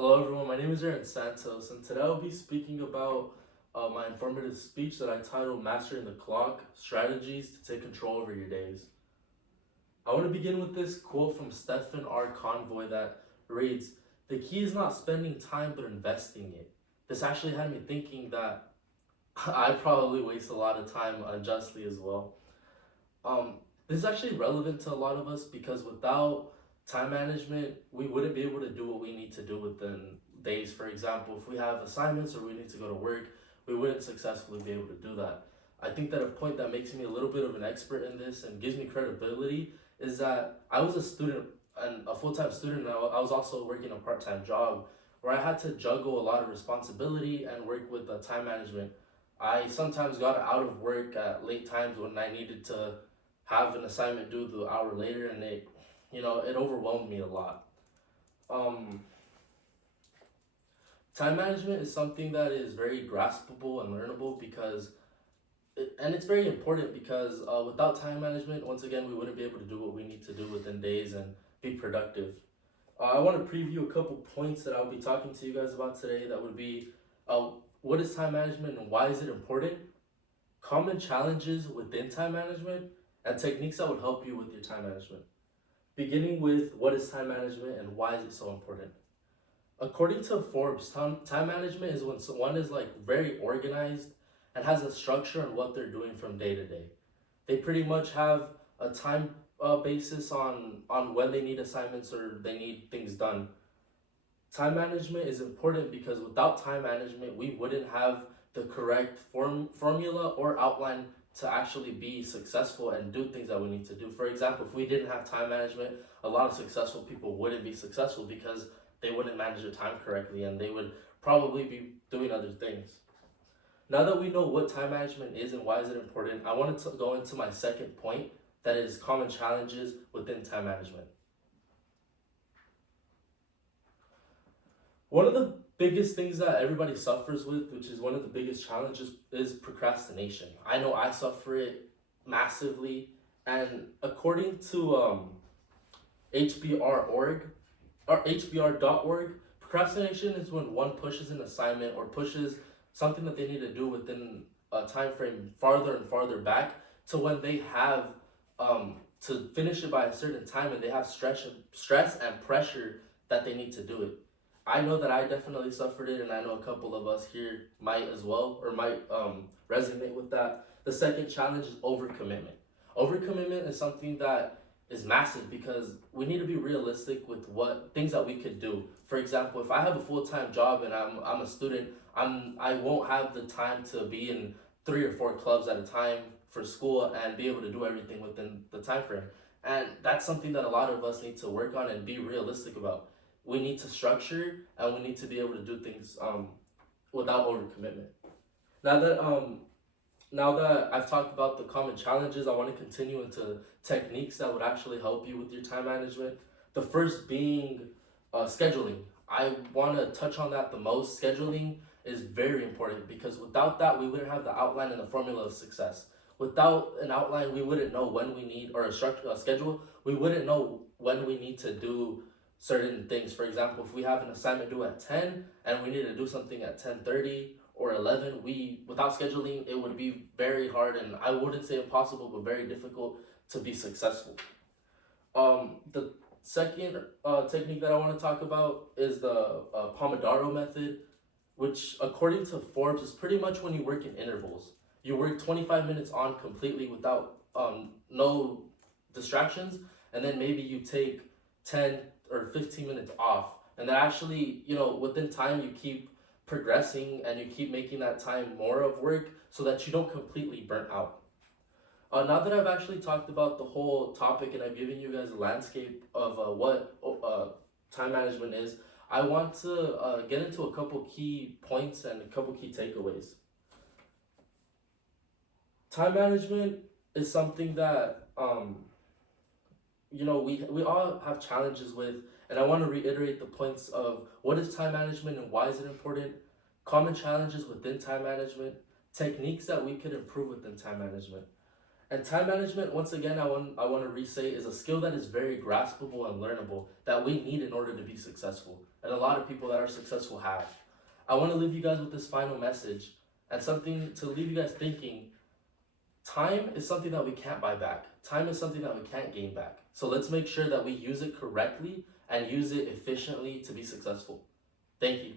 Hello, everyone. My name is Aaron Santos, and today I'll be speaking about my informative speech that I titled Mastering the Clock Strategies to Take Control Over Your Days. I want to begin with this quote from Stephen R. Convoy that reads: "The key is not spending time but investing it." This actually had me thinking that I probably waste a lot of time unjustly as well. Um, this is actually relevant to a lot of us because without time management, we wouldn't be able to do what we need to do within days. For example, if we have assignments or we need to go to work, we wouldn't successfully be able to do that. I think that a point that makes me a little bit of an expert in this and gives me credibility is that I was a student and a full time student, and I was also working a part time job where I had to juggle a lot of responsibility and work with time management. I sometimes got out of work at late times when I needed to have an assignment due the hour later, and it overwhelmed me a lot. Um, Time management is something that is very graspable and learnable and it's very important because without time management, once again, we wouldn't be able to do what we need to do within days and be productive. I want to preview a couple points that I'll be talking to you guys about today. That would be, what is time management and why is it important? Common challenges within time management and techniques that would help you with your time management. Beginning with what is time management and why is it so important? According to Forbes, time management is when someone is like very organized and has a structure on what they're doing from day to day. They pretty much have a time basis on when they need assignments or they need things done. Time management is important because without time management, we wouldn't have the correct formula or outline to actually be successful and do things that we need to do. For example, if we didn't have time management, a lot of successful people wouldn't be successful because they wouldn't manage their time correctly and they would probably be doing other things. Now that we know what time management is and why is it important, I wanted to go into my second point, that is common challenges within time management. One of the biggest things that everybody suffers with, which is one of the biggest challenges, is procrastination. I know I suffer it massively, and according to HBR.org, procrastination is when one pushes an assignment or pushes something that they need to do within a time frame farther and farther back to when they have to finish it by a certain time, and they have stress and pressure that they need to do it. I know that I definitely suffered it, and I know a couple of us here might as well, or might resonate with that. The second challenge is overcommitment. Overcommitment is something that is massive because we need to be realistic with what things that we could do. For example, if I have a full time job and I'm a student, I won't have the time to be in 3 or 4 clubs at a time for school and be able to do everything within the time frame. And that's something that a lot of us need to work on and be realistic about. We need to structure and we need to be able to do things without overcommitment. Now that now that I've talked about the common challenges, I want to continue into techniques that would actually help you with your time management. The first being scheduling. I want to touch on that the most. Scheduling is very important because without that, we wouldn't have the outline and the formula of success. Without an outline, we wouldn't know when we need, or a schedule, we wouldn't know when we need to do certain things. For example, if we have an assignment due at 10 and we need to do something at 10:30 or 11, we without scheduling, it would be very hard, and I wouldn't say impossible, but very difficult to be successful. The second technique that I want to talk about is the Pomodoro method, which according to Forbes is pretty much when you work in intervals. You work 25 minutes on completely without no distractions, and then maybe you take 10 or 15 minutes off. And then actually, within time, you keep progressing and you keep making that time more of work so that you don't completely burn out. Now that I've actually talked about the whole topic and I've given you guys a landscape of what time management is, I want to get into a couple key points and a couple key takeaways. Time management is something that we all have challenges with, and I want to reiterate the points of what is time management and why is it important, common challenges within time management, techniques that we could improve within time management. And time management, once again, I want to re-say, is a skill that is very graspable and learnable that we need in order to be successful. And a lot of people that are successful have. I want to leave you guys with this final message and something to leave you guys thinking. Time is something that we can't buy back. Time is something that we can't gain back. So let's make sure that we use it correctly and use it efficiently to be successful. Thank you.